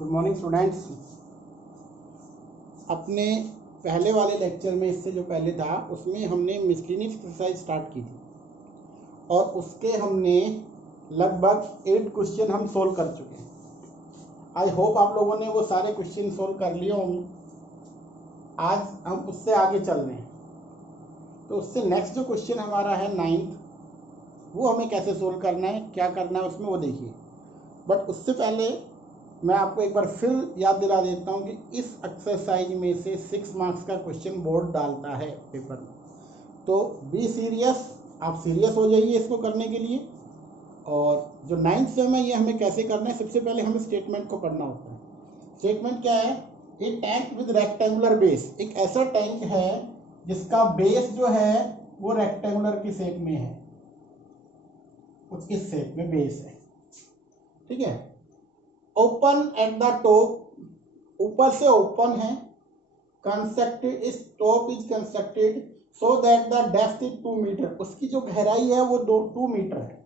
Good morning students. अपने पहले वाले लेक्चर में, इससे जो पहले था, उसमें हमने मिसलिनियस एक्सरसाइज स्टार्ट की थी और उसके हमने लगभग 8 क्वेश्चन हम सोल्व कर चुके हैं। आई होप आप लोगों ने वो सारे क्वेश्चन सोल्व कर लिए होंगे। आज हम उससे आगे चल रहे हैं। तो उससे नेक्स्ट जो क्वेश्चन हमारा है 9th, वो हमें कैसे सोल्व करना है, क्या करना है उसमें, वो देखिए। बट उससे पहले मैं आपको एक बार फिर याद दिला देता हूँ कि इस एक्सरसाइज में से 6 मार्क्स का क्वेश्चन बोर्ड डालता है पेपर में। तो बी सीरियस, आप सीरियस हो जाइए इसको करने के लिए। और जो 9th सेम है, ये हमें कैसे करना है, सबसे पहले हमें स्टेटमेंट को पढ़ना होता है। स्टेटमेंट क्या है? ए टैंक विद रेक्टेंगुलर बेस, एक ऐसा टैंक है जिसका बेस जो है वो रेक्टेंगुलर की शेप में है, इस शेप में बेस है, ठीक है। ओपन एट द टॉप, ऊपर से ओपन है। कंस्ट्रक्टेड, इस top is constructed so that the depth is 2 metre, उसकी जो गहराई है वो 2 मीटर है।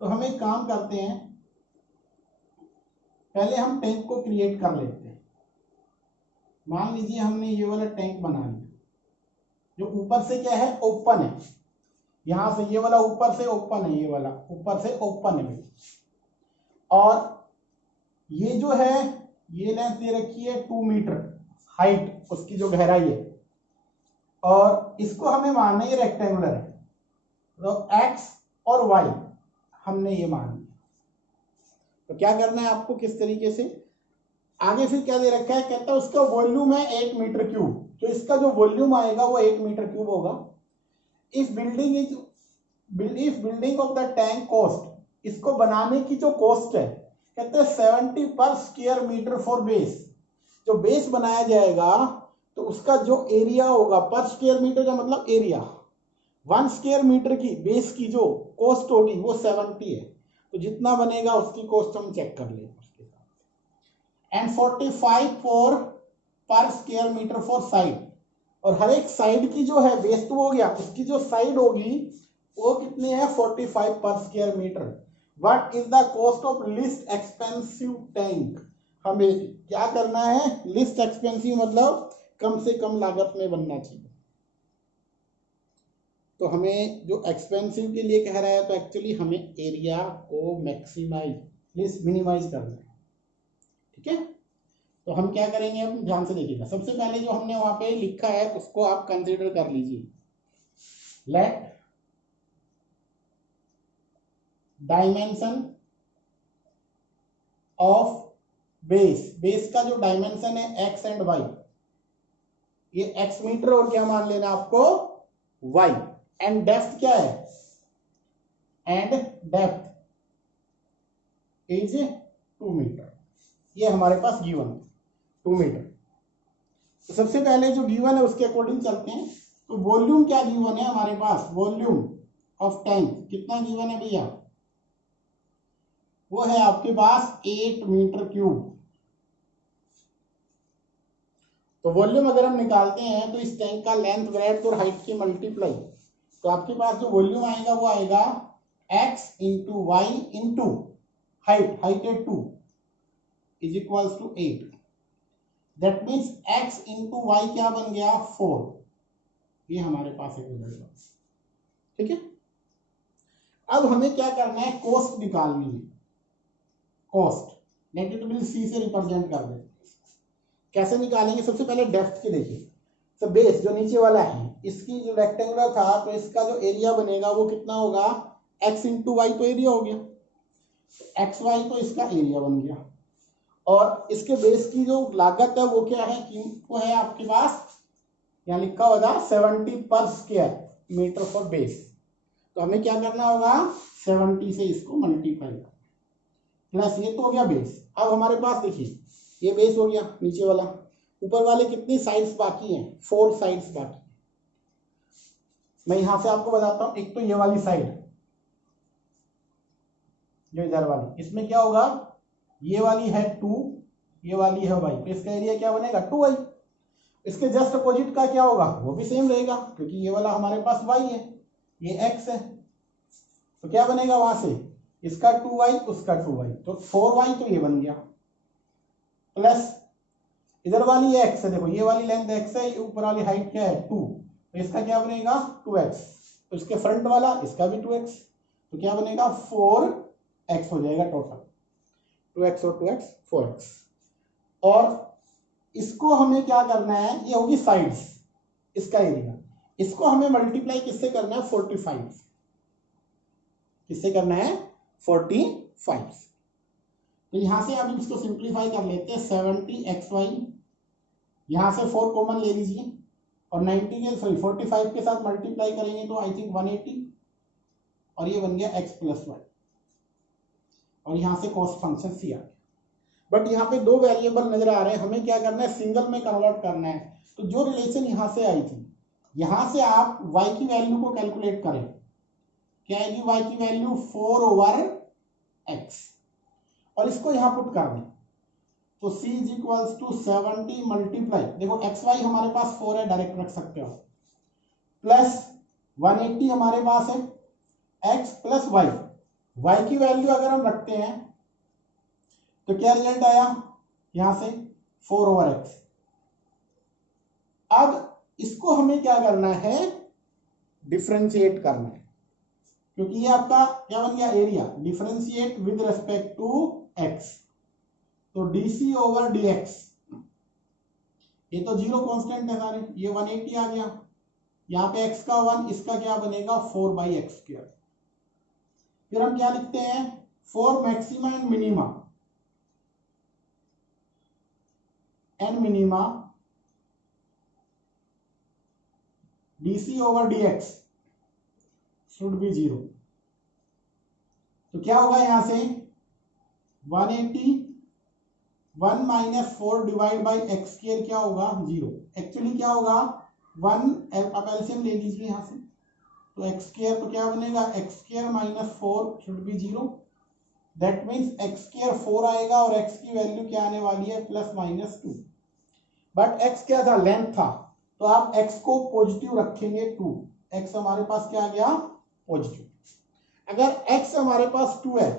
तो हम एक काम करते हैं, पहले हम टैंक को क्रिएट कर लेते हैं। मान लीजिए हमने ये वाला टैंक बना लिया, जो ऊपर से क्या है, ओपन है। यहां से ये वाला ऊपर से ओपन है, ये वाला ऊपर से ओपन है। और ये जो है, ये लेंथ दे रखी है 2 मीटर हाइट, उसकी जो गहराई है। और इसको हमें मानना है रेक्टेंगुलर है, तो एक्स और वाई हमने ये मान लिया। तो क्या करना है आपको, किस तरीके से आगे फिर क्या दे रखा है, कहता है उसका वॉल्यूम है 8 मीटर क्यूब। तो इसका जो वॉल्यूम आएगा वो 8 मीटर क्यूब होगा। If building of the tank cost, इसको बनाने की जो कॉस्ट है, कहते हैं 70 पर स्क्वायर मीटर फॉर बेस। जो बेस बनाया जाएगा तो उसका जो एरिया होगा, पर स्क्वायर मीटर का मतलब एरिया, 1 स्क्वायर मीटर की बेस की जो कॉस्ट होगी वो 70 है। तो जितना बनेगा उसकी कॉस्ट हम चेक कर लेंगे उसके साथ। एंड 45 फॉर पर स्क्वायर मीटर फॉर साइड, और हर एक साइड की जो है, बेस तो हो गया, उसकी जो साइड होगी वो कितनी है, 45 पर square metre. What is the cost of least expensive tank, हमें क्या करना है, लिस्ट एक्सपेंसिव मतलब कम से कम लागत में बनना चाहिए। तो हमें जो एक्सपेंसिव के लिए कह रहा है, तो एक्चुअली हमें एरिया को मैक्सिमाइज मिनिमाइज करना है, ठीक है। तो हम क्या करेंगे, अब ध्यान से देखिएगा। सबसे पहले जो हमने वहां पे लिखा है उसको आप कंसीडर कर लीजिए। Let dimension of base, base का जो डायमेंशन है एक्स एंड वाई, ये एक्स मीटर और क्या मान लेना आपको, वाई। एंड डेप्थ क्या है, एंड डेप्थ इज 2 मीटर। ये हमारे पास गिवन 2 मीटर। तो सबसे पहले जो गिवन है उसके अकॉर्डिंग चलते हैं। तो वॉल्यूम क्या गिवन है हमारे पास, वॉल्यूम ऑफ टैंक कितना गिवन है भैया, वो है आपके पास 8 मीटर क्यूब। तो वॉल्यूम अगर हम निकालते हैं तो इस टैंक का लेंथ, ब्रेड्थ और हाइट की मल्टीप्लाई, तो आपके पास जो वॉल्यूम आएगा वो आएगा x into Y into height, height है 2 is equals to 8। That means x into Y क्या बन गया, 4। ये हमारे पास एक रिजल्ट, ठीक है। अब हमें क्या करना है, कॉस्ट निकालनी है। कॉस्ट नेगेटिव सी से रिप्रेजेंट कर देते। कैसे निकालेंगे, सबसे पहले डेप्थ की देखिए। तो बेस जो नीचे वाला है, इसकी जो रेक्टेंगुलर था, तो इसका जो एरिया बनेगा वो कितना होगा, x इंटू वाई, तो एरिया हो गया, एक्स वाई, तो इसका एरिया बन गया। और इसके बेस की जो लागत है वो क्या है, वो है आपके पास, यहाँ लिखा होगा 70 पर स्क्वायर मीटर फॉर बेस। तो हमें क्या करना होगा, 70 से इसको मल्टीप्लाई करना, प्लस ये तो हो गया बेस। अब हमारे पास देखिए, ये बेस हो गया नीचे वाला, ऊपर वाले कितनी साइड्स बाकी हैं, 4 साइड्स बाकी। मैं यहां से आपको बताता हूं, एक तो ये वाली साइड जो इधर वाली, इसमें क्या होगा, ये वाली है 2, ये वाली है y, तो इसका एरिया क्या बनेगा, 2y। इसके जस्ट अपोजिट का क्या होगा, वो भी सेम रहेगा, क्योंकि ये वाला हमारे पास y है, ये x है। तो क्या बनेगा वहां से, इसका 2y उसका 2y, तो 4y, तो ये बन गया। प्लस इधर वाली ये x है, देखो ये वाली लेंथ x है, ये ऊपर वाली हाइट क्या है 2, तो इसका क्या बनेगा 2x, तो इसके फ्रंट वाला इसका भी 2x, तो क्या बनेगा 4x हो जाएगा टोटल, 2x और 2x 4x। और इसको हमें क्या करना है, ये होगी साइड्स, इसका एरिया, इसको हमें मल्टीप्लाई किससे करना है 45, किससे करना है 45। तो यहां से अब इसको सिंप्लीफाई कर लेते हैं, 70xy, यहां से 4 कॉमन ले लीजिए और 90 के सॉरी 45 के साथ मल्टीप्लाई करेंगे तो आई थिंक 180, और ये बन गया x प्लस वाई, और यहां से कॉस्ट फंक्शन सी आ गया। बट यहाँ पे 2 वेरिएबल नजर आ रहे हैं, हमें क्या करना है सिंगल में कन्वर्ट करना है। तो जो रिलेशन यहां से आई थी, यहां से आप y की वैल्यू को कैलकुलेट करें, क्या आएगी y की वैल्यू 4/x, और इसको यहां पुट कर दें, तो c is equals to 70 multiply, देखो एक्स वाई हमारे पास 4 है, डायरेक्ट रख सकते हो, प्लस 180 हमारे पास है x प्लस वाई, y की वैल्यू अगर हम रखते हैं तो क्या रिजल्ट आया यहां से 4/x। अब इसको हमें क्या करना है डिफरेंशिएट करना है, क्योंकि ये आपका क्या बन गया area, differentiate with respect to x, तो dc/dx, ये तो 0 कांस्टेंट है सारे, ये 180 आ गया, यहाँ पे x का 1, इसका क्या बनेगा 4/x²। फिर हम क्या लिखते हैं, for maxima and minima dc/dx should be 0। तो क्या होगा यहां से 180, 1 माइनस 4 डिवाइड बाई x² क्या होगा 0, एक्चुअली क्या होगा 1, आप एलसीएम ले लीजिए यहां से, तो x² तो क्या बनेगा x² minus 4 should be 0, that means x² 4 आएगा और x की वैल्यू क्या आने वाली है +-2। बट x क्या था लेंथ था, तो आप x को पॉजिटिव रखेंगे 2, x हमारे पास क्या आ गया पॉजिटिव। अगर x हमारे पास 2 है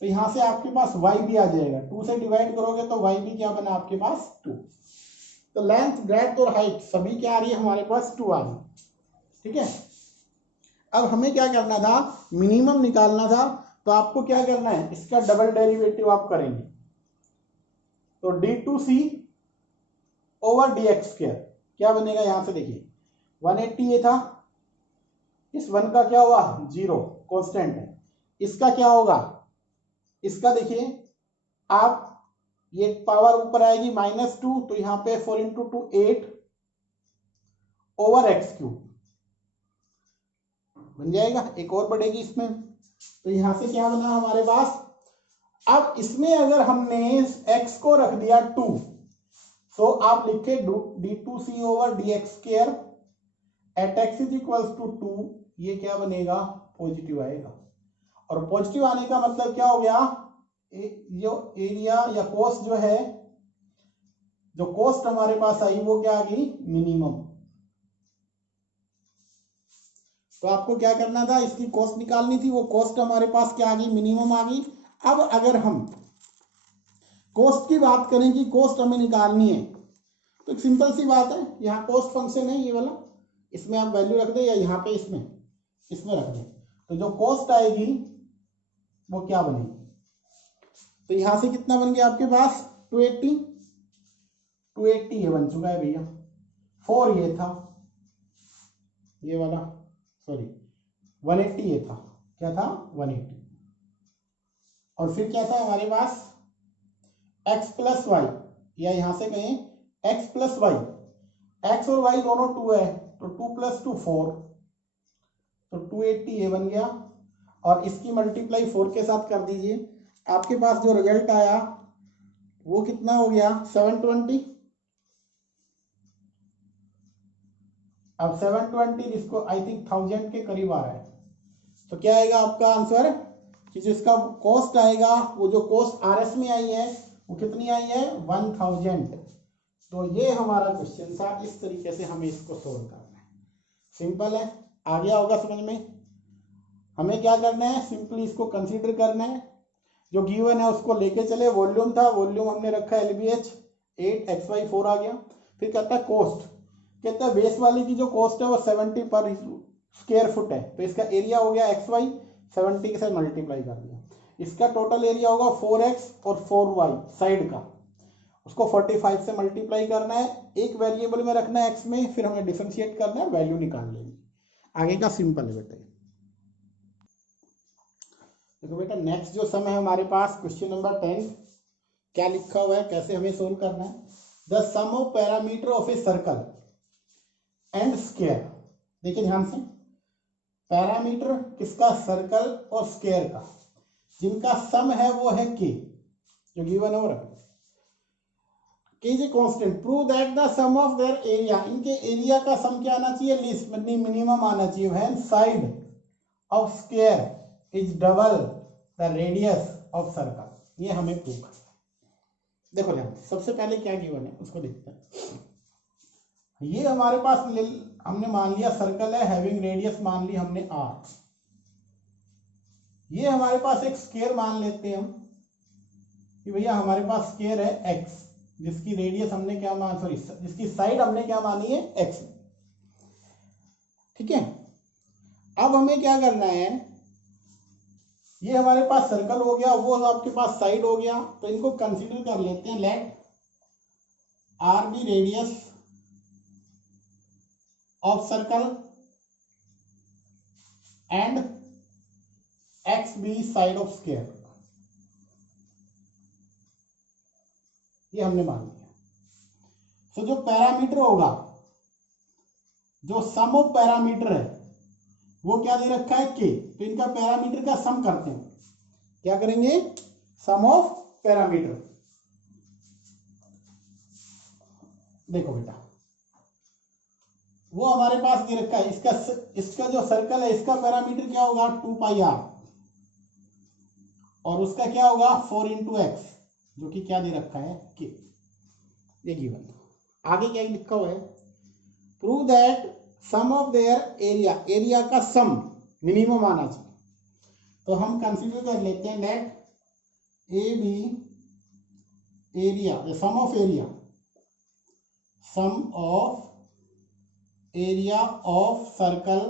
तो यहां से आपके पास y भी आ जाएगा, 2 से डिवाइड करोगे तो y भी क्या बना आपके पास 2। तो लेंथ ब्रेड्थ और हाइट सभी क्या आ रही है हमारे पास 2 आ रही, ठीक है। अब हमें क्या करना था मिनिमम निकालना था, तो आपको क्या करना है इसका डबल डेरिवेटिव आप करेंगे, तो d2c/dx² क्या बनेगा, यहां से देखिए 180 ये था, इस 1 का क्या हुआ 0 कांस्टेंट है, इसका क्या होगा, इसका देखिए आप ये पावर ऊपर आएगी -2, तो यहां पे 4 × 2 8/x³ बन जाएगा, एक और बढ़ेगी इसमें, तो यहां से क्या बना हमारे पास। अब इसमें अगर हमने x को रख दिया 2, तो आप लिखे d2c/dx² at x is equals to 2, ये क्या बनेगा पॉजिटिव आएगा, और पॉजिटिव आने का मतलब क्या हो गया, जो एरिया या कोस्ट जो है, जो कोस्ट हमारे पास आई वो क्या आ गई मिनिमम। तो आपको क्या करना था इसकी कॉस्ट निकालनी थी, वो कॉस्ट हमारे पास क्या आ गई मिनिमम आ गई। अब अगर हम कॉस्ट की बात करें कि कॉस्ट हमें निकालनी है, तो एक सिंपल सी बात है, यहाँ कॉस्ट फंक्शन है ये वाला, इसमें आप वैल्यू रख दें या यहाँ पे इसमें रख दें, तो जो कॉस्ट आएगी वो क्या बनेगी, तो यहां से कितना बन गया आपके पास 280 ये बन चुका है भैया, 4 ये था ये वाला, सॉरी 180 ये था, क्या था 180, और फिर क्या था हमारे पास x प्लस वाई, या यहां से कहें x प्लस वाई, x और y दोनों 2 है, तो 2 + 2 4, तो 280 ये बन गया, और इसकी मल्टीप्लाई 4 के साथ कर दीजिए, आपके पास जो रिजल्ट आया वो कितना हो गया 720। अब 720 जिसको आई थिंक 1000 के करीब आ रहा है, तो क्या आएगा आपका आंसर कि जिसका कॉस्ट आएगा, वो जो कॉस्ट RS में आई है वो कितनी आई है 1000। तो ये हमारा क्वेश्चन था, इस तरीके से हमें इसको सोल्व करना है, सिंपल है, आ गया होगा समझ में। हमें क्या करना है सिंपली इसको कंसीडर करना है, जो गिवन है उसको लेके चले, वॉल्यूम था, वॉल्यूम हमने रखा LBH, 8x/4 आ गया। फिर कहता है कॉस्ट, कहता है बेस वाली की जो कॉस्ट है वो 70 पर स्क्वायर फुट है, तो इसका एरिया हो गया xy, 70 के साथ मल्टीप्लाई कर दिया। इसका टोटल एरिया होगा 4x और 4y साइड का, उसको 45 से मल्टीप्लाई करना है, एक वेरिएबल में रखना है x में, फिर हमें डिफरेंशिएट करना है, वैल्यू निकाल लेंगे। आगे का सिंपल है बेटा। देखो बेटा नेक्स्ट जो सम है हमारे पास क्वेश्चन नंबर 10, क्या लिखा हुआ है, कैसे हमें सोल्व करना है। The sum of parameter of a circle and square. देखिए ध्यान से, पैरामीटर किसका, सर्कल और स्क्वायर का, जिनका सम है वो है के, जो गिवन है वो रखें। K is a constant, prove that the sum of their area, इनके एरिया का सम क्या आना चाहिए, लीस्ट मिनिमम आना चाहिए, when side of square is double the radius of circle. ये हमें प्रूव करना है। देखो ध्यान, सबसे पहले क्या गिवन है उसको देखते हैं। ये हमारे पास हमने मान लिया सर्कल है, हैविंग रेडियस मान ली हमने r। ये हमारे पास एक स्क्वायर मान लेते हैं हम कि भैया हमारे पास स्क्वायर है x, जिसकी रेडियस हमने क्या मान, सॉरी जिसकी साइड हमने क्या मानी है x। ठीक है, अब हमें क्या करना है, ये हमारे पास सर्कल हो गया, वो आपके पास साइड हो गया, तो इनको कंसीडर कर लेते हैं। Let r be radius of circle and x be side of square. ये हमने मान लिया। तो जो पैरामीटर होगा, जो सम ऑफ पैरामीटर है वो क्या दे रखा है के, तो इनका पैरामीटर का सम करते हैं। क्या करेंगे, सम ऑफ पैरामीटर। देखो बेटा वो हमारे पास दे रखा है, इसका जो सर्कल है इसका पैरामीटर क्या होगा 2πr, और उसका क्या होगा 4 × x, जो कि क्या दे रखा है के। ये गिवन। आगे क्या लिखा हुआ है, prove that sum of their area, area का सम मिनिमम आना चाहिए। तो हम कंसीडर कर लेते हैं let A be area, sum of area, sum of area of circle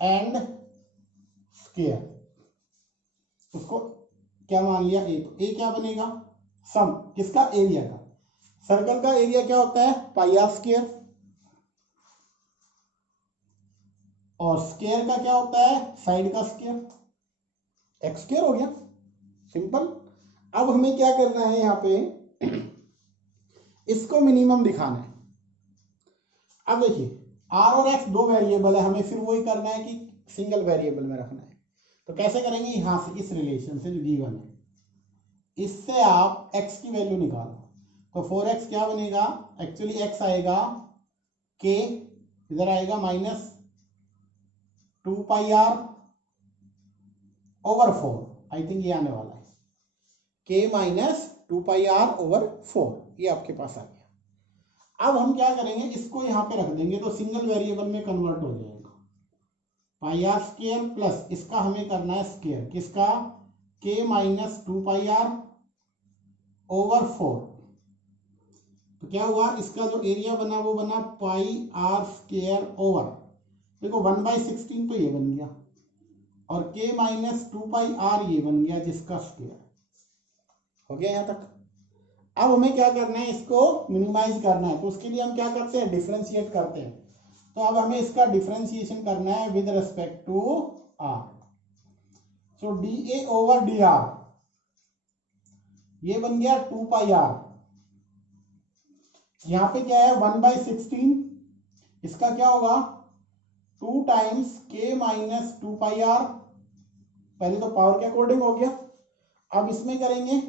and square. उसको क्या मान लिया ए, तो ए क्या बनेगा, सम किसका, एरिया का। सर्कल का एरिया क्या होता है πr², और स्क्वायर का क्या होता है साइड का स्क्वायर, x² हो गया, सिंपल। अब हमें क्या करना है, यहाँ पे इसको मिनिमम दिखाना है। अब देखिए r और x दो वेरिएबल है, हमें फिर वही करना है कि सिंगल वेरिएबल में रखना है। तो कैसे करेंगे, यहां से इस रिलेशन से जो गिवन है इससे आप x की वैल्यू निकालो। तो 4x क्या बनेगा, एक्चुअली x आएगा k, इधर आएगा -2πr/4, आई थिंक ये आने वाला है k -2πr/4, ये आपके पास आ गया। अब हम क्या करेंगे, इसको यहाँ पे रख देंगे तो सिंगल वेरिएबल में कन्वर्ट हो जाएगा। πr² प्लस इसका हमें करना है स्क्वायर, किसका k -2πr/4। तो क्या हुआ, इसका जो एरिया बना वो बना πr², देखो 1/16 तो ये बन गया, और k -2πr ये बन गया, जिसका स्क्वायर हो गया यहाँ तक। अब हमें क्या करना है, इसको मिनिमाइज करना है, तो उसके लिए हम क्या करते हैं, डिफरेंशिएट करते हैं। तो अब हमें इसका डिफरेंशिएशन करना है with respect to r। So dA/dr ये बन गया 2πr, यहां पे क्या है 1/16, इसका क्या होगा 2 टाइम्स k -2πr, पहले तो पावर के अकॉर्डिंग हो गया। अब इसमें करेंगे,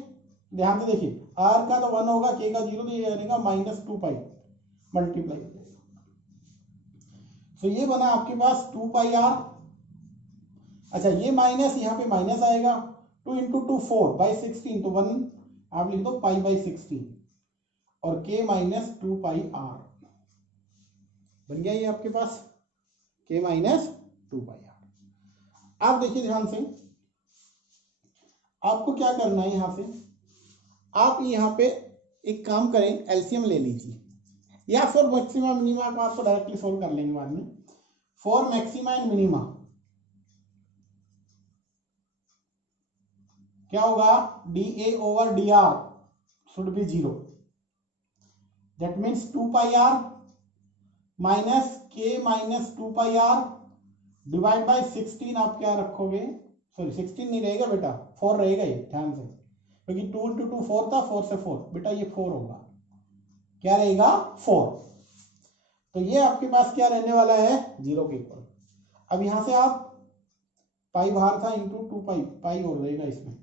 ध्यान से देखिए r का तो 1 होगा, k का 0, तो ये बनेगा -2π मल्टीप्लाई। तो ये बना आपके पास 2πr। अच्छा ये माइनस, यहाँ पे माइनस आएगा, 2 × 2 4/16, तो 1 आप लिख दो π/16, और k -2πr बन गया ये आपके पास k -2πr। अब देखिए ध्यान से, आपको क्या करना है, यहां से आप यहाँ पे एक काम करें, एलसीएम ले लीजिए, या फिर मैक्सिमा मिनिमा को आपको डायरेक्टली सोल्व कर लेंगे बाद में। फॉर मैक्सिमा एंड मिनिमा क्या होगा, D A over D R should be 0, that means 2 pi R minus K minus 2 pi R divide by 16। आप क्या रखोगे, सॉरी 16 नहीं रहेगा बेटा, 4 रहेगा ये, ध्यान से, क्योंकि 2 into 2 4 था, 4 से 4 बेटा ये 4 होगा, क्या रहेगा 4। तो ये आपके पास क्या रहने वाला है, 0 के इक्वल। अब यहां से आप पाई बाहर था, इंटू 2 पाई, पाई और रहेगा इसमें,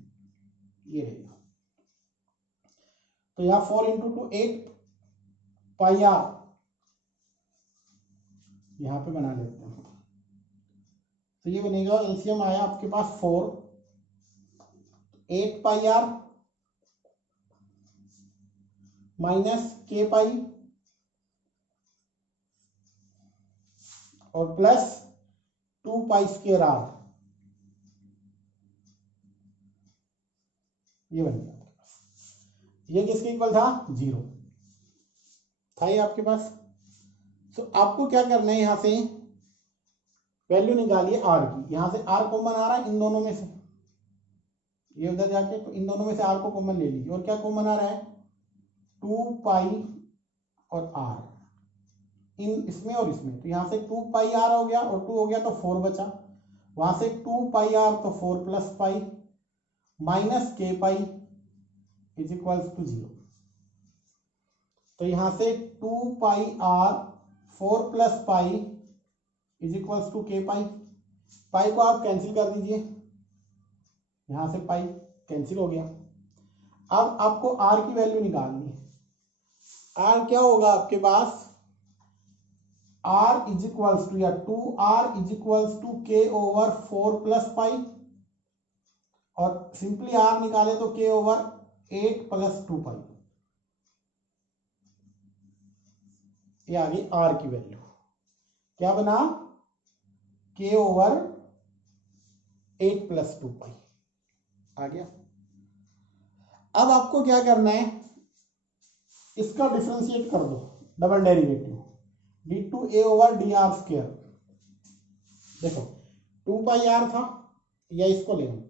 ये रहेगा। तो यहाँ 4 into 2 8 पाई आर, यहां पे बना लेते हैं। तो ये बनेगा, एलसीएम आया आपके पास 4, 8 पाई आर माइनस के पाई और प्लस 2 पाई स्क्वायर आर, ये बन गया आपके पास। ये किसके इक्वल था, 0 था ये आपके पास। तो आपको क्या करना है, यहां से वैल्यू निकालिए आर की, यहां से आर कॉमन आ रहा है इन दोनों में से, ये उधर जाके तो इन दोनों में से आर को कॉमन ले लीजिए, और क्या कॉमन आ रहा है, 2 पाई और आर, इन इसमें और इसमें, तो यहां से 2 पाई आर हो गया और 2 हो गया तो 4 बचा, वहां से 2 पाई आर तो 4 प्लस पाई माइनस के पाई इज इक्वल्स टू 0। तो यहां से 2 pi R 4 plus pi is equals to K pi, पाई को आप कैंसिल कर दीजिए, यहां से पाई कैंसिल हो गया। अब आपको आर की वैल्यू निकालनी है, आर क्या होगा आपके पास, आर इज इक्वल्स टू, या 2r इज इक्वल्स टू के ओवर 4 प्लस पाई, और सिंपली आर निकाले तो के ओवर 8 प्लस 2 पाई, ये आ गई आर की वैल्यू, क्या बना, के ओवर 8 प्लस 2 पाई आ गया। अब आपको क्या करना है, इसका डिफरेंशिएट कर दो, double derivative, D two A over D R square. देखो 2 पाई आर था, या इसको ले लो,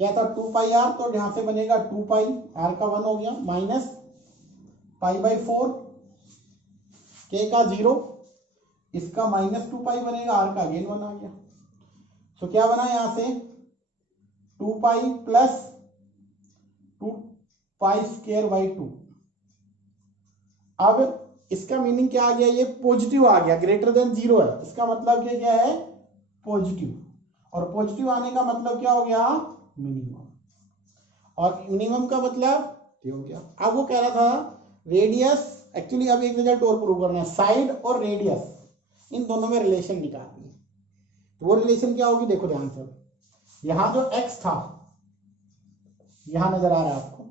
क्या था 2 पाई आर, तो यहां से बनेगा 2 पाई, आर का 1 हो गया, माइनस पाई बाई 4, के का 0, इसका माइनस 2 पाई बनेगा, आर का अगेन 1 आ गया। तो क्या बना यहां से 2 pi plus 2 pi square by 2। अब इसका मीनिंग क्या आ गया, ये पॉजिटिव आ गया, ग्रेटर देन 0 है, इसका मतलब ये क्या है, पॉजिटिव, और पॉजिटिव आने का मतलब क्या हो गया, मिनिमम, और मिनिमम का मतलब ये हो गया। अब वो कह रहा था रेडियस, एक्चुअली अब एक रिजल्ट और प्रूव करना है, साइड और रेडियस इन दोनों में रिलेशन निकालनी है। तो वो रिलेशन क्या होगी, देखो ध्यान से, यहां जो x था, यहां नजर आ रहा है आपको,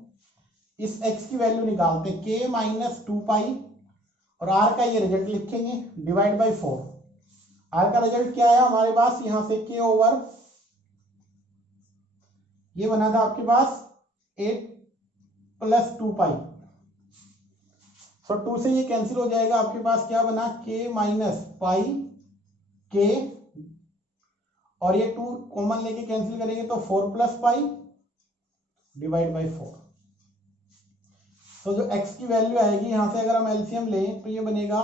इस x की वैल्यू निकालते हैं, k माइनस 2 पाई, और r का ये रिजल्ट लिखेंगे डिवाइड बाई 4। r का रिजल्ट क्या आया हमारे पास, यहां से k ओवर, ये बना था आपके पास 8 प्लस 2 पाई, तो 2 से ये कैंसिल हो जाएगा, आपके पास क्या बना, k माइनस पाई k, और ये 2 कॉमन लेके कैंसिल करेंगे तो 4 प्लस पाई डिवाइड बाई 4। तो जो x की वैल्यू आएगी, यहां से अगर हम एलसीएम लें तो ये बनेगा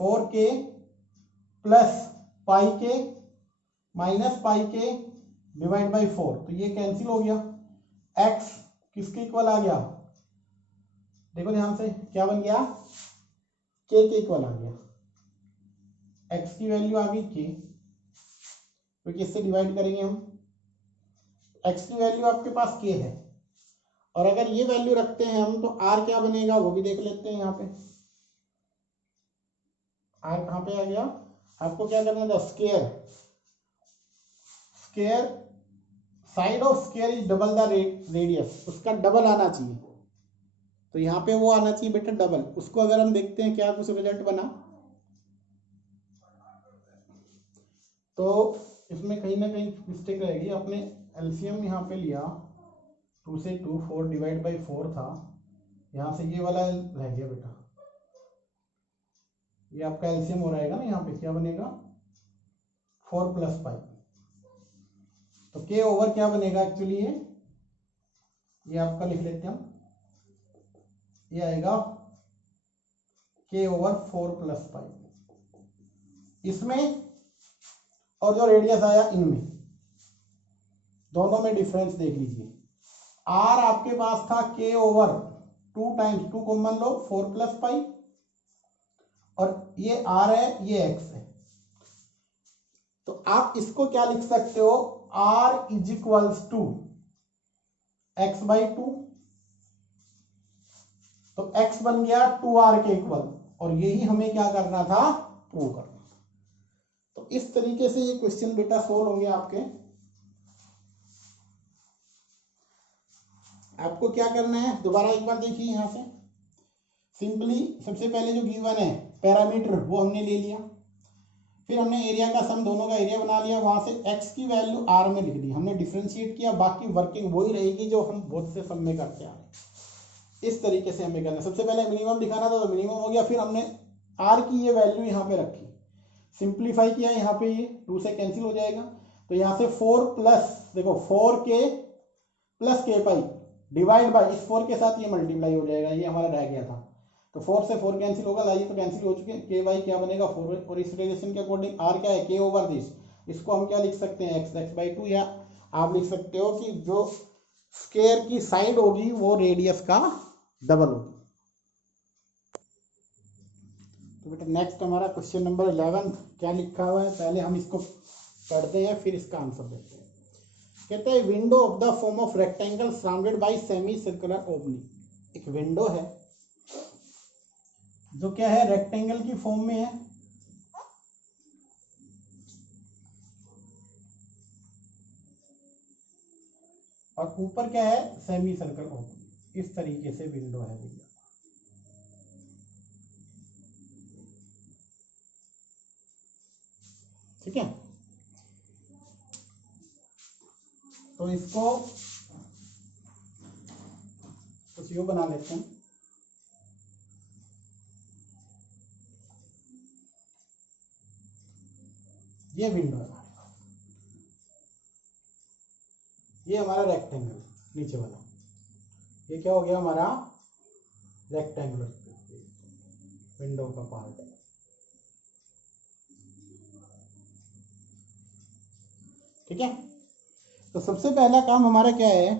4k प्लस पाई के माइनस पाई के डिवाइड बाई 4, तो ये कैंसिल हो गया, x किसके इक्वल आ गया, देखो ध्यान से क्या बन गया, k के इक्वल आ गया, x की वैल्यू आ गई k, क्योंकि इससे डिवाइड करेंगे हम, x की वैल्यू आपके पास k है, और अगर ये वैल्यू रखते हैं हम तो r क्या बनेगा वो भी देख लेते हैं। यहाँ पे r कहाँ पे आ गया, आपको क्या करना था, square, square side of square is double the radius, उसका डबल आना चाहिए, तो यहाँ पे वो आना चाहिए बेटा डबल, उसको अगर हम देखते हैं क्या कुछ रिजल्ट बना, तो इसमें कहीं ना कहीं मिस्टेक रहेगी, अपने एलसीएम यहाँ पे लिया 2 से 2, 4 डिवाइड बाई 4 था, यहाँ से ये वाला रह गया बेटा, ये आपका एलसीएम हो रहेगा ना, यहाँ पे क्या बनेगा 4 प्लस पाई, तो के ओवर क्या बनेगा एक्चुअली ये आपका लिख लेते हैं हम, ये आएगा के ओवर 4 प्लस पाई इसमें, और जो रेडियस आया इनमें, दोनों में डिफरेंस देख लीजिए। आर आपके पास था के ओवर 2 टाइम्स 2 कॉमन लो 4 प्लस पाई, और ये आर है, ये एक्स है, तो आप इसको क्या लिख सकते हो, R is equals to X by 2, तो x बन गया 2r के इक्वल, और यही हमें क्या करना था, प्रूव करना। तो इस तरीके से ये क्वेश्चन बेटा सोल्व होंगे आपके। आपको क्या करना है, दोबारा एक बार देखिए यहां से, सिंपली सबसे पहले जो गिवन है पैरामीटर वो हमने ले लिया, फिर हमने एरिया का सम दोनों का एरिया बना लिया, वहां से x की वैल्यू r में लिख दी, हमने डिफरेंशिएट किया, बाकी वर्किंग वही रहेगी जो हम बहुत से सम में करते आ रहे हैं। इस तरीके से हमें करना, सबसे पहले मिनिमम दिखाना था तो मिनिमम हो गया, फिर हमने r की ये वैल्यू यहाँ पे रखी, सिंप्लीफाई किया, यहाँ पे ये 2 से कैंसिल हो जाएगा, तो यहाँ से 4 प्लस देखो 4k plus k pi divide by, इस 4 के साथ ये मल्टीप्लाई हो जाएगा, ये हमारा रह गया था, तो 4 से 4 कैंसिल होगा, लाइए तो कैंसिल हो चुके, k बाई क्या बनेगा 4, और इस रिलेशन के अकॉर्डिंग r क्या है, k ओवर दिस, इसको हम क्या लिख सकते हैं x बाई 2, या आप लिख सकते हो कि जो स्क्वायर की साइड होगी वो रेडियस का डबल होगी। तो बेटा नेक्स्ट हमारा क्वेश्चन नंबर 11 क्या लिखा हुआ है, पहले हम इसको पढ़ते हैं फिर इसका आंसर देते हैं। कहते हैं window of the form of rectangle surrounded by semi circular opening, एक विंडो है जो क्या है रेक्टेंगल की फॉर्म में है, और ऊपर क्या है सेमी सर्कल ओपनिंग, इस तरीके से विंडो है भैया। ठीक है, तो इसको कुछ यूं बना लेते हैं, ये विंडो है, ये हमारा रेक्टेंगल नीचे वाला, ये क्या हो गया हमारा रेक्टेंगुलर विंडो का पार्ट है। ठीक है, तो सबसे पहला काम हमारा क्या है,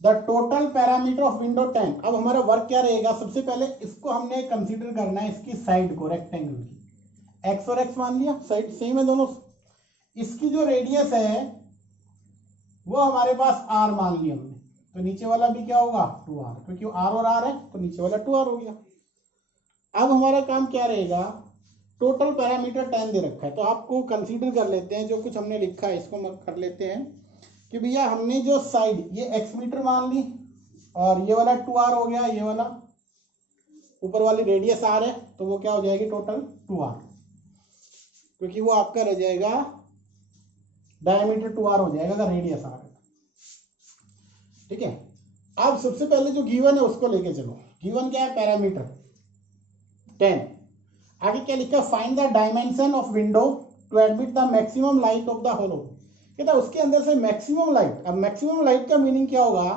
the total parameter of window 10। अब हमारा वर्क क्या रहेगा, सबसे पहले इसको हमने कंसीडर करना है, इसकी साइड को रेक्टेंगल की, x और x मान लिया, साइड सेम है दोनों, इसकी जो रेडियस है वो हमारे पास r मान लिया हमने, तो नीचे वाला भी क्या होगा 2r, क्योंकि r और r है तो नीचे वाला 2r हो गया। अब हमारा काम क्या रहेगा, टोटल पैरामीटर 10 दे रखा है, तो आपको कंसीडर कर लेते हैं जो कुछ हमने लिखा है इसको कर लेते हैं कि भैया हमने जो साइड ये x मीटर मान ली, और ये वाला 2r हो गया, ये वाला ऊपर वाली रेडियस r है, तो वो क्या हो जाएगी टोटल 2r, क्योंकि वो आपका रह जाएगा डायमीटर 2r हो जाएगा अगर रेडियस r है। ठीक है, अब सबसे पहले जो गिवन है उसको लेके चलो, गिवन क्या है पैरामीटर 10, आगे क्या लिखा, find the dimension of window to admit the maximum light of the hollow. कहता है उसके अंदर से मैक्सिमम लाइट, अब मैक्सिमम लाइट का मीनिंग क्या होगा,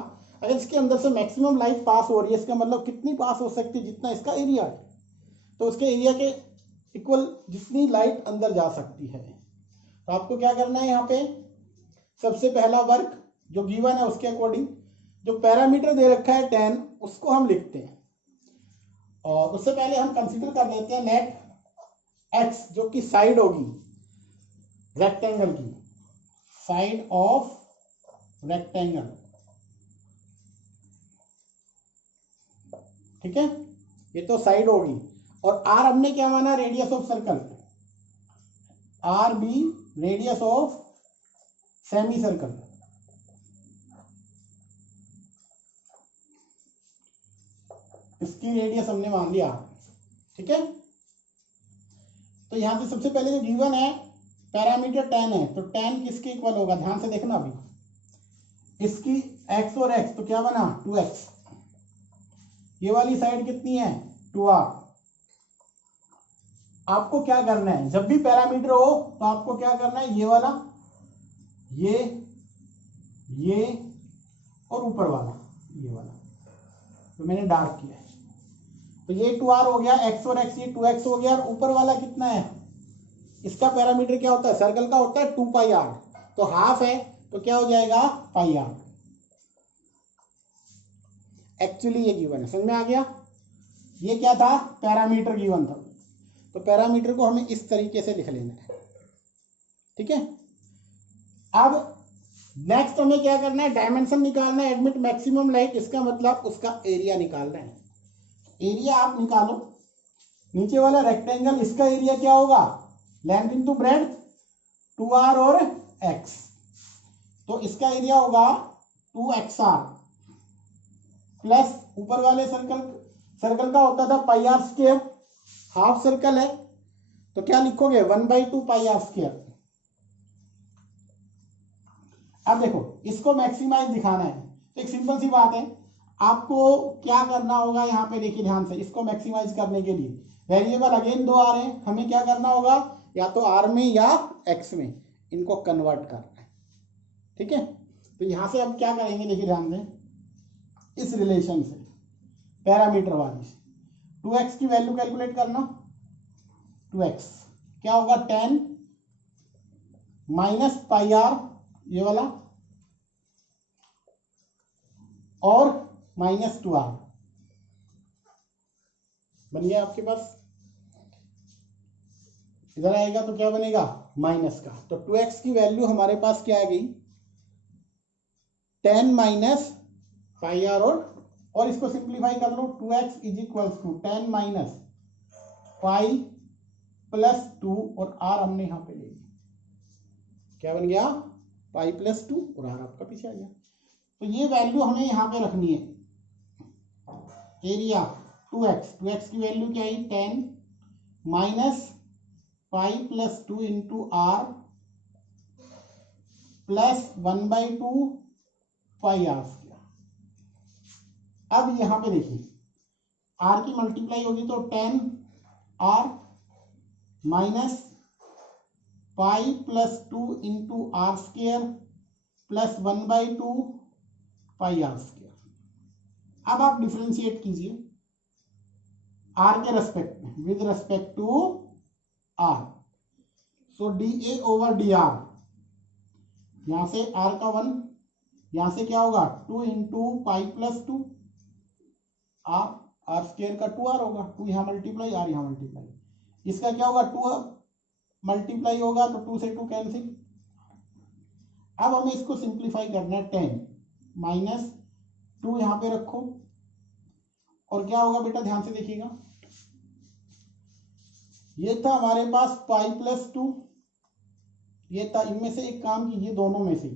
अगर इसके अंदर से मैक्सिमम लाइट पास हो रही है, इसका मतलब कितनी पास हो सकती है, जितना इसका एरिया है, तो उसके एरिया के इक्वल जितनी लाइट अंदर जा सकती है। तो आपको क्या करना है, यहाँ पे सबसे पहला वर्क जो गिवन है उसके अकॉर्डिंग जो पैरामीटर दे रखा है 10 उसको हम लिखते हैं, और उससे पहले हम कंसीडर कर लेते हैं नेट एक्स जो कि साइड होगी रेक्टेंगल की, साइड ऑफ रेक्टेंगल। ठीक है, ये तो साइड होगी, और आर हमने क्या माना, radius of circle, R be radius of semicircle. इसकी रेडियस हमने मान लिया। ठीक है, तो यहां से सबसे पहले जो गिवन है पैरामीटर 10 है, तो 10 किसके इक्वल होगा, ध्यान से देखना अभी, इसकी x और x, तो क्या बना 2x। ये वाली साइड कितनी है 2r। आपको क्या करना है, जब भी पैरामीटर हो तो आपको क्या करना है, ये वाला, ये और ऊपर वाला ये वाला, तो मैंने डार्क किया है। तो ये 2r हो गया, x और x, ये 2x हो गया, और ऊपर वाला कितना है, इसका पैरामीटर क्या होता है, सर्कल का होता है 2 पाई r, तो हाफ है तो क्या हो जाएगा पाई r। एक्चुअली ये गिवन है, समझ में आ गया। ये क्या था, पैरामीटर गिवन था, तो पैरामीटर को हमें इस तरीके से लिख लेना है, ठीक है। अब नेक्स्ट हमें क्या करना है, डायमेंशन निकालना है, एडमिट मैक्सिमम लाइट, इसका मतलब उसका एरिया निकालना है। एरिया आप निकालो, नीचे वाला रेक्टेंगल, इसका एरिया क्या होगा, लेंथ इनटू ब्रेड्थ 2r और x, तो इसका एरिया होगा 2xr प्लस ऊपर वाले सर्कल का होता था पाई आर स्क्वायर, हाफ सर्कल है तो क्या लिखोगे 1/2 पाई आर स्क्वायर। अब देखो इसको मैक्सिमाइज दिखाना है, तो एक सिंपल सी बात है, आपको क्या करना होगा, यहाँ पे देखिए ध्यान से, इसको मैक्सिमाइज करने के लिए वेरिएबल अगेन 2 आ रहे हैं, हमें क्या करना होगा, या तो r में या x में इनको कन्वर्ट करना है, ठीक है। तो यहां से अब क्या करेंगे, देखिए ध्यान से, इस रिलेशन से पैरामीटर वाली 2x की वैल्यू कैलकुलेट करना, 2x क्या होगा 10 माइनस पाई आर, ये वाला, और माइनस 2r बन गया आपके पास। इधर आएगा तो क्या बनेगा माइनस का, तो 2x की वैल्यू हमारे पास क्या आ गई 10 माइनस पाई आर, और इसको सिंप्लीफाई कर लो, 2x is equals to 10 minus pi plus 2, और r हमने यहां पे ले लिया, क्या बन गया पाई प्लस 2, और r आपका पीछे आ गया। तो ये वैल्यू हमें यहां पे रखनी है, एरिया 2x की वैल्यू क्या है 10 minus pi plus 2 into R plus 1/2 pi are square. अब यहां पे देखिए r की मल्टीप्लाई होगी तो 10 r minus pi plus 2 into R square plus 1/2 pi are square. अब आप डिफरेंशिएट कीजिए r के रेस्पेक्ट में, with respect to r, so dA over dr, यहां से r का 1, यहां से क्या होगा 2 into pi plus 2 R square का 2r होगा, 2 यहां मल्टीप्लाई, r यहां मल्टीप्लाई, इसका क्या होगा 2 मल्टीप्लाई होगा तो 2 से 2 कैंसिल। अब हमें इसको सिंप्लीफाई करना है, 10 माइनस 2 यहां पे रखो, और क्या होगा बेटा ध्यान से देखिएगा, ये था हमारे पास पाई प्लस 2, ये था, इनमें से एक काम कीजिए, दोनों में से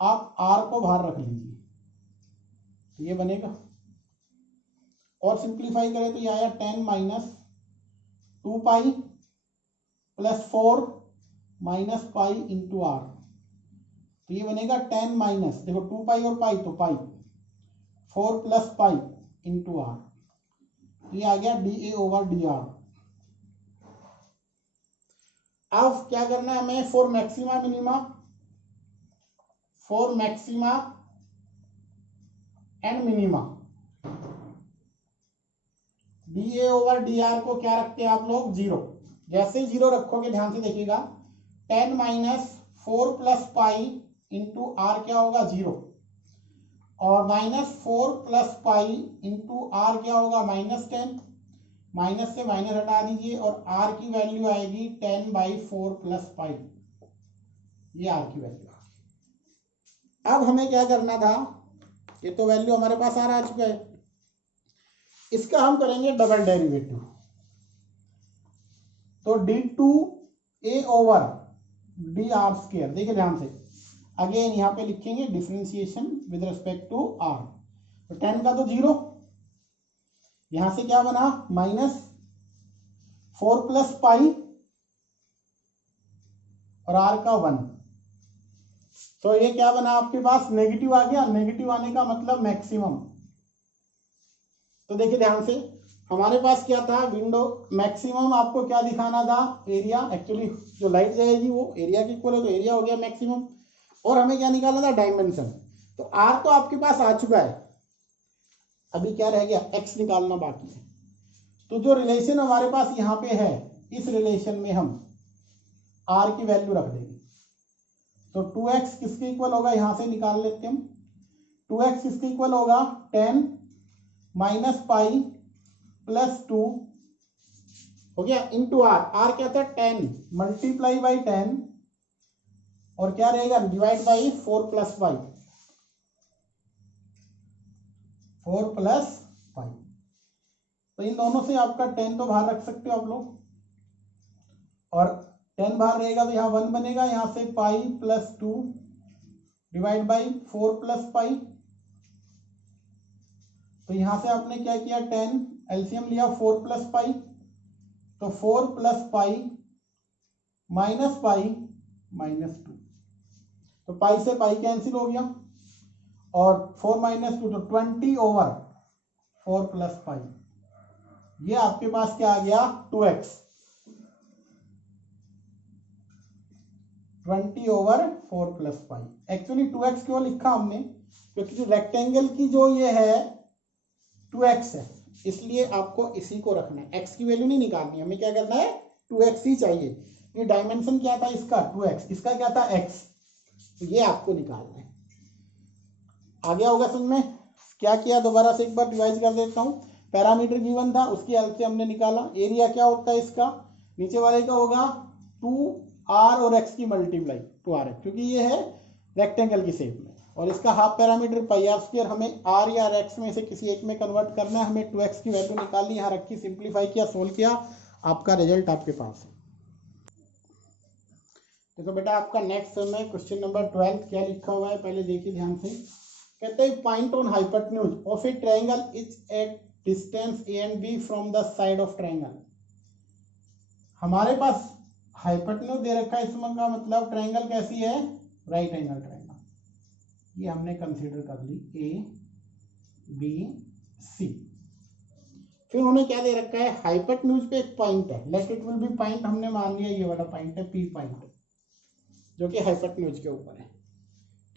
आप r को बाहर रख लीजिए, तो ये बनेगा, और सिंप्लीफाई करें तो ये आया 10 minus 2 pi plus 4 minus pi into r, तो ये बनेगा 10 माइनस, देखो 2 पाई और पाई तो पाई, 4 प्लस पाई इंटू आर, ये आ गया dA ओवर dr। अब क्या करना है हमें, for maxima minima, for maxima and minima, dA over dr को क्या रखते हैं आप लोग 0, जैसे 0 रखोगे ध्यान से देखिएगा 10 minus 4 plus pi into r क्या होगा 0, और minus 4 plus pi into r क्या होगा -10, माइनस से माइनस हटा दीजिए, और r की वैल्यू आएगी 10/4 प्लस पाई, ये r की वैल्यू आ गई। अब हमें क्या करना था, ये तो वैल्यू हमारे पास आ चुका है, इसका हम करेंगे डबल डेरिवेटिव, तो d2a ओवर dr स्क्वायर, देखिए ध्यान से, अगेन यहां पे लिखेंगे differentiation with respect to r, तो 10 का तो 0, यहां से क्या बना माइनस 4 प्लस पाई और r का 1, तो ये क्या बना आपके पास, नेगेटिव आ गया। नेगेटिव आने का मतलब मैक्सिमम। तो देखिए ध्यान से, हमारे पास क्या था, विंडो मैक्सिमम आपको क्या दिखाना था, एरिया। एक्चुअली जो लाइट जाएगी वो एरिया के इक्वल है, तो एरिया हो गया मैक्सिमम। और हमें क्या निकालना था, डायमेंशन। तो आर तो आपके पास आ चुका है, अभी क्या रह गया, एक्स निकालना बाकी है। तो जो रिलेशन हमारे पास यहाँ पे है, इस रिलेशन में हम आर की वैल्यू रख देंगे। तो 2x किसके इक्वल होगा, यहां से निकाल लेते हैं हम। 2x किसके इक्वल होगा, 10 माइनस पाई प्लस 2 हो गया इंटू आर। आर क्या था, 10 मल्टीप्लाई बाई 10 और क्या रहेगा, divide by 4 plus pi, 4 plus पाई। तो इन दोनों से आपका 10 तो बाहर रख सकते हो आप लोग, और 10 बाहर रहेगा तो यहाँ 1 बनेगा। यहाँ से पाई प्लस 2 डिवाइड बाई 4 प्लस पाई। तो यहां से आपने क्या किया, 10 एलसीएम लिया 4 प्लस पाई, तो 4 plus pi minus pi minus 2। तो पाई से पाई कैंसिल हो गया, और 4 माइनस 2 तो 20 ओवर 4 प्लस पाई। ये आपके पास क्या आ गया, 2x। 20 ओवर 4 प्लस पाई। एक्चुअली 2x क्यों लिखा हमने, क्योंकि जो रेक्टेंगल की जो ये है 2x है, इसलिए आपको इसी को रखना है। x की वैल्यू नहीं निकालनी, हमें क्या करना है, 2x ही चाहिए। ये डायमेंशन क्या था इसका, 2x, इसका क्या था, x। तो ये आपको निकालना है। आ गया होगा समझ में। क्या किया, दोबारा से एक बार रिवाइज कर देता हूँ। पैरामीटर गिवन था, उसकी हेल्प से हमने निकाला। एरिया क्या होता है इसका, नीचे वाले का होगा 2r और x की मल्टीप्लाई 2r, क्योंकि ये है रेक्टेंगल की शेप में। और इसका half parameter pi are square. हमें r या x में से किसी एक में कन्वर्ट करना है। हमें 2x की वैल्यू निकालनी, यहाँ रखी, सिंप्लीफाई किया, सोल्व किया, आपका रिजल्ट आपके पास है। देखो बेटा, आपका नेक्स्ट सम है क्वेश्चन नंबर 12। क्या लिखा हुआ है पहले देखिए ध्यान से। कहते हैं point on hypotenuse of a triangle is at distance a and b from the side of triangle. हमारे पास हाइपोटेन्यूज दे रखा है, इसमें का मतलब ट्रायंगल कैसी है, राइट एंगल ट्रायंगल। ये हमने कंसीडर कर ली, ए बी सी। फिर उन्होंने क्या दे रखा है, हाइपोटेन्यूज पे एक पॉइंट है, let it will be point, हमने मान लिया ये वाला पॉइंट है, पी पॉइंट, जो कि हाइपोटेन्यूज के ऊपर है।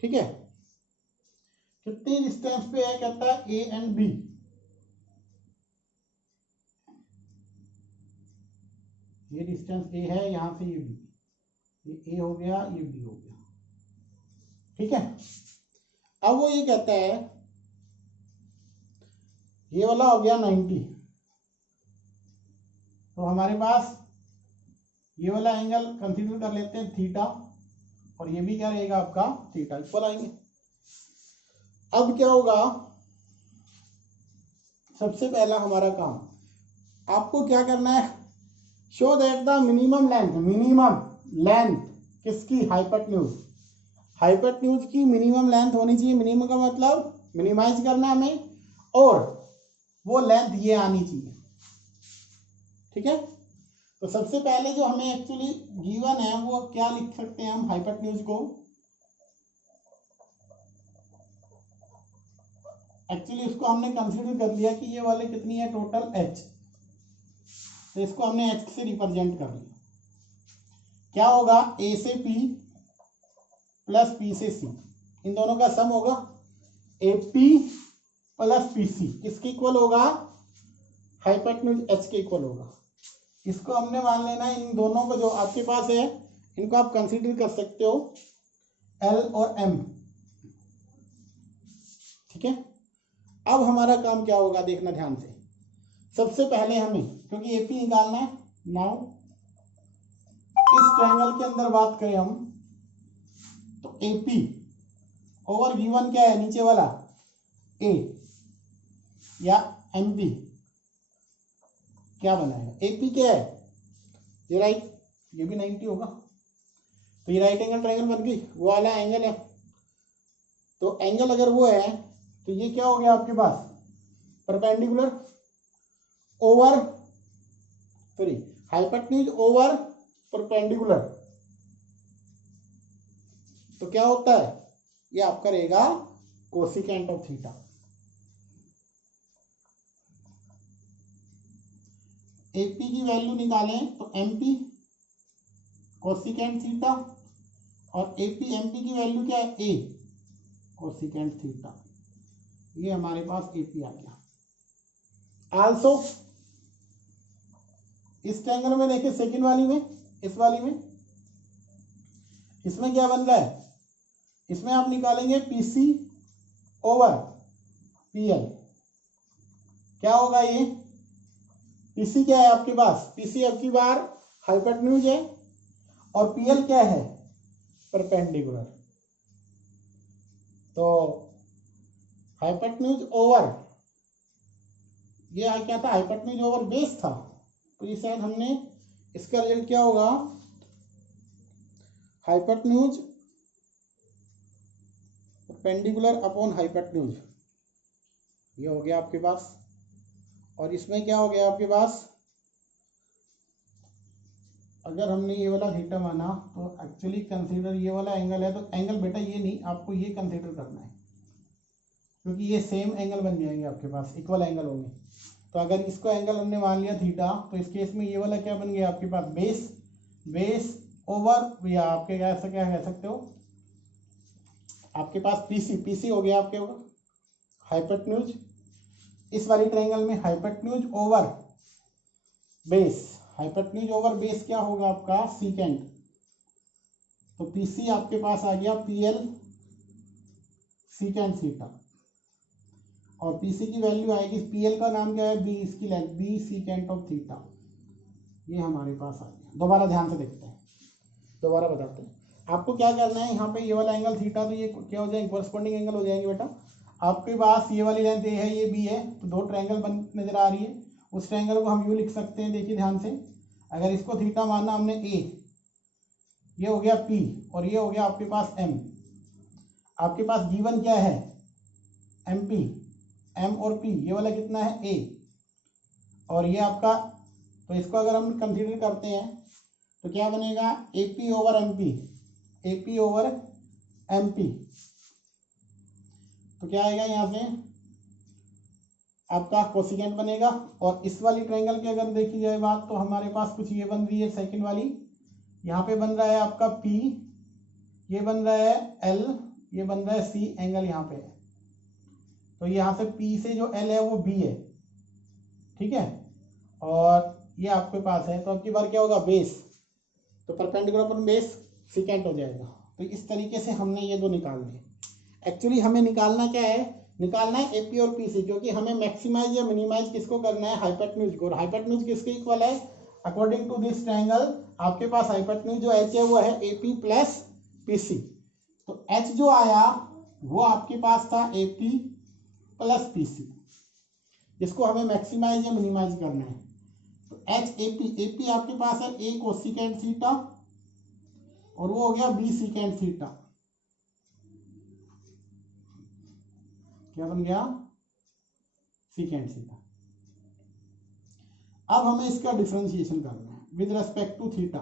ठीक है, कितनी डिस्टेंस पे है, कहता है ए एंड बी। ये डिस्टेंस ए है, यहां से ये बी, ये ए हो गया, ये बी हो गया। ठीक है, अब वो ये कहता है ये वाला हो गया 90। तो हमारे पास ये वाला एंगल कंसीडर कर लेते हैं थीटा, और ये भी क्या रहेगा आपका थीटा, इक्वल आएंगे। अब क्या होगा, सबसे पहला हमारा काम, आपको क्या करना है, show that the minimum length किसकी, हाइपोटेन्यूज। हाइपोटेन्यूज की मिनिमम लेंथ होनी चाहिए। मिनिमम का मतलब मिनिमाइज करना हमें, और वो लेंथ ये आनी चाहिए। ठीक है, तो सबसे पहले जो हमें एक्चुअली गिवन है वो क्या लिख सकते हैं हम, हाइपोटेन्यूज को एक्चुअली उसको हमने कंसीडर कर लिया कि ये वाले कितनी है टोटल h, तो इसको हमने h से रिप्रेजेंट कर लिया। क्या होगा, a से p प्लस p से c, इन दोनों का सम होगा AP प्लस PC, किसके इक्वल होगा, हाइपोटेन्यूज h के इक्वल होगा। इसको हमने मान लेना है, इन दोनों को जो आपके पास है इनको आप कंसीडर कर सकते हो L और M। ठीक है, अब हमारा काम क्या होगा, देखना ध्यान से। सबसे पहले हमें, क्योंकि AP निकालना है, नाउ इस ट्रायंगल के अंदर बात करें हम, तो AP ओवर गिवन क्या है, नीचे वाला A या MP क्या बनाएगा, AP क्या है, ये राइट, ये भी 90 होगा। तो ये राइट एंगल ट्रायंगल बन गई, वो वाला एंगल है। तो एंगल अगर वो है तो ये क्या हो गया आपके पास, perpendicular over, sorry hypotenuse over perpendicular. तो क्या होता है, ये आपका रहेगा कोसिकेंट ऑफ थीटा। एपी की वैल्यू निकालें तो एमपी कोसिकेंट थीटा, और एपी एमपी की वैल्यू क्या है, ए कोसिकेंट थीटा। ये हमारे पास एपी आ गया। आल्सो इस ट्रायंगल में देखिए, सेकंड वाली में, इस वाली में, इसमें क्या बन रहा है, इसमें आप निकालेंगे पीसी ओवर पीएल। क्या होगा ये, पीसी क्या है आपके पास, पीसी आपकी बार हाइपोटेन्यूज है, और पीएल क्या है, परपेंडिकुलर। तो हाइपोटेन्यूज ओवर, ये क्या था, हाइपोटेन्यूज ओवर बेस था, तो ये शायद हमने, इसका रिजल्ट क्या होगा, हाइपोटेन्यूज परपेंडिकुलर अपॉन हाइपोटेन्यूज, ये हो गया आपके पास। और इसमें क्या हो गया आपके पास, अगर हमने ये वाला थीटा माना तो एक्चुअली कंसीडर ये वाला एंगल है, तो एंगल बेटा ये नहीं, आपको ये कंसीडर करना है, क्योंकि ये सेम एंगल बन जाएंगे आपके पास, इक्वल एंगल होंगे। तो अगर इसको एंगल हमने मान लिया थीटा, तो इस केस में ये वाला क्या बन गया आपके पास, बेस ओवर, या आपके क्या कह सकते हो, आपके पास पीसी हो गया आपके हाइपोटेन्यूज, इस वाली ट्रायंगल में hypotenuse over base, hypotenuse over base क्या होगा आपका, सीकेंट। तो पीसी आपके पास आ गया पीएल सीकेंट थीटा, और पीसी की वैल्यू आएगी, पीएल का नाम क्या है, बी, इसकी length b secant of theta, ये हमारे पास आ गया। दोबारा ध्यान से देखते हैं, दोबारा बताते हैं। आपको क्या करना है, यहाँ पे ये वाला एंगल थीटा, तो ये क्या हो जाएंगे, कोरस्पॉन्डिंग एंगल हो जाएंगे बेटा। आपके पास ये वाली लेंथ ए है, ये बी है, तो दो ट्रायंगल बन नजर आ रही है। उस ट्रायंगल को हम यूँ लिख सकते हैं, देखिए ध्यान से, अगर इसको थीटा मानना हमने ए, ये हो गया पी, और ये हो गया आपके पास एम। आपके पास गिवन क्या है, एम पी, एम और पी, ये वाला कितना है, ए, और ये आपका, तो इसको अगर हम कंसीडर करते हैं तो क्या बनेगा, AP over MP, AP over MP. तो क्या आएगा यहाँ से, आपका कोसिकेंट बनेगा। और इस वाली ट्रायंगल की अगर देखी जाए बात, तो हमारे पास कुछ ये बन रही है, सेकंड वाली, यहाँ पे बन रहा है आपका पी, ये बन रहा है एल, ये बन रहा है सी, एंगल यहाँ पे है। तो यहाँ से पी से जो एल है वो बी है, ठीक है, और ये आपके पास है। तो अब की बार क्या होगा, बेस, तो परपेंडिकुलर अपन बेस सीकेंट हो जाएगा। तो इस तरीके से हमने ये दो निकालने। एक्चुअली हमें निकालना क्या है, निकालना है एपी और पीसी, क्योंकि हमें मैक्सिमाइज या मिनिमाइज किसको करना है, हाइपोटेन्यूज को। और हाइपोटेन्यूज किसके इक्वल है, अकॉर्डिंग टू दिस ट्रायंगल आपके पास हाइपोटेन्यूज जो एच है वो है एपी प्लस पीसी। तो एच जो आया वो आपके पास था एपी प्लस पीसी, जिसको हमें मैक्सिमाइज या मिनिमाइज करना है। तो एच एपी, एपी आपके पास है ए कोसिकेंट थीटा, और वो हो गया बी सीकेंट थीटा। क्या बन गया, सीकेंट थीटा। अब हमें इसका डिफरेंशिएशन करना है विद रेस्पेक्ट टू थीटा।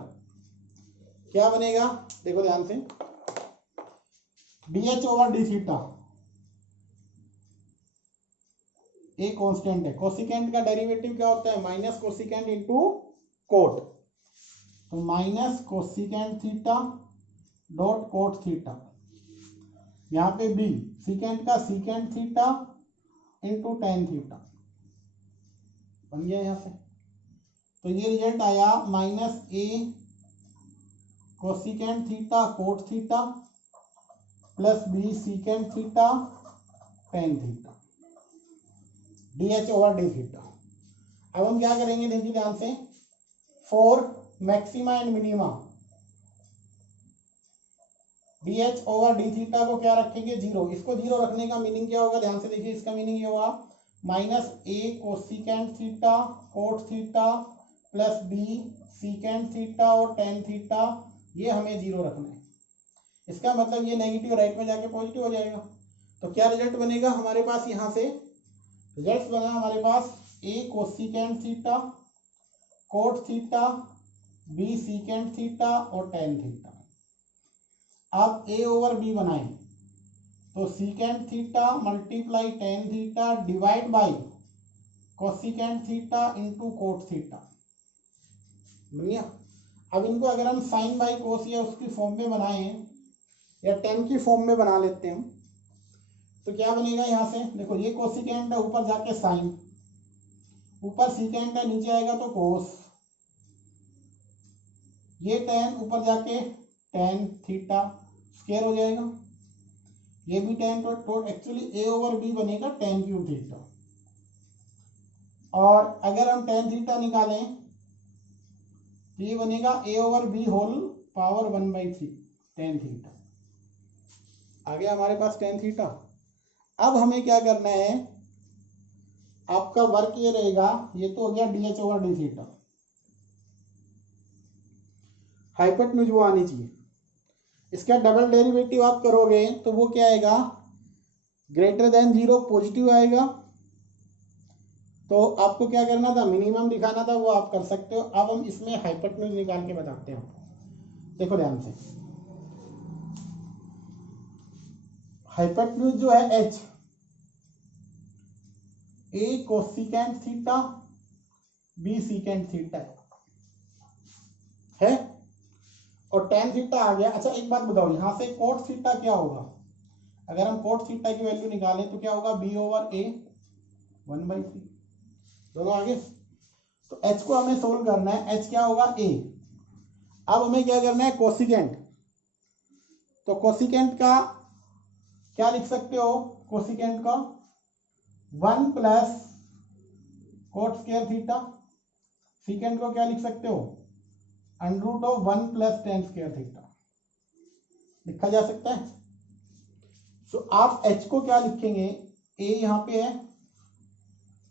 क्या बनेगा, देखो ध्यान से, D H over D theta, A constant है, कोसिकेंट का डेरिवेटिव क्या होता है, माइनस कोसिकेंट इंटू कोट। तो minus cosecant theta dot cot theta, यहाँ पे बी सीकेंट का secant theta into tan theta बन गया यहाँ से। तो ये रिजल्ट आया minus A cosecant theta cot theta plus B secant theta tan theta, D H over D theta. अब हम क्या करेंगे, देखिए ध्यान से, for maxima and minima D H over D theta को क्या रखेंगे, जीरो। इसको जीरो रखने का मीनिंग क्या होगा, ध्यान से देखिए, इसका मीनिंग ये होगा minus A cosecant theta cot theta plus B secant theta और टेन थीटा, ये हमें जीरो रखना है। इसका मतलब ये नेगेटिव राइट में जाके पॉजिटिव हो जाएगा। तो क्या रिजल्ट बनेगा हमारे पास, यहाँ से रिजल्ट बना हमारे पास A cosecant theta cot theta B secant theta और टेन थीटा। आप ए ओवर बी बनाएं तो secant theta multiply tan theta divide by cosecant theta into cot theta बन गया। अब इनको अगर हम साइन बाई कोस या उसकी फॉर्म में बनाएं या टेन की फॉर्म में बना लेते हैं तो क्या बनेगा, यहाँ से देखो ये कोसिकेंट है, ऊपर जाके साइन, ऊपर सीकेंट है, नीचे आएगा तो कोस, ये टेन ऊपर जाके टेन थीटा स्क्वायर हो जाएगा, ये भी टेन, तो एक्चुअली ए ओवर बी बनेगा टेन क्यूब थीटा। और अगर हम टेन थीटा निकालें तो ये बनेगा A over B whole power 1/3 tan theta. आ गया हमारे पास टेन थीटा। अब हमें क्या करना है, आपका वर्क ये रहेगा, ये तो हो गया D H over D theta, hypotenuse वो आनी चाहिए, इसका डबल डेरिवेटिव आप करोगे तो वो क्या आएगा, ग्रेटर देन 0 पॉजिटिव आएगा। तो आपको क्या करना था, मिनिमम दिखाना था, वो आप कर सकते हो। अब हम इसमें हाइपोटेन्यूज निकाल के बताते हैं आपको, देखो ध्यान से। हाइपोटेन्यूज जो है h, A cosecant theta B secant theta है और टेन थीटा आ गया। अच्छा एक बात बताओ, यहां से कोट थीटा क्या होगा, अगर हम कोट थीटा की वैल्यू निकालें तो क्या होगा, बी ओवर ए 1/3, दोनों आगे। तो h को हमें सोल्व करना है, h क्या होगा a। अब हमें क्या करना है, कोसिकेंट, तो कोसिकेंट का क्या लिख सकते हो, कोसिकेंट का 1 plus cot square theta, secant को क्या लिख सकते हो, under root of 1 plus tan square theta, लिखा जा सकता है। सो आप h को क्या लिखेंगे, a यहाँ पे है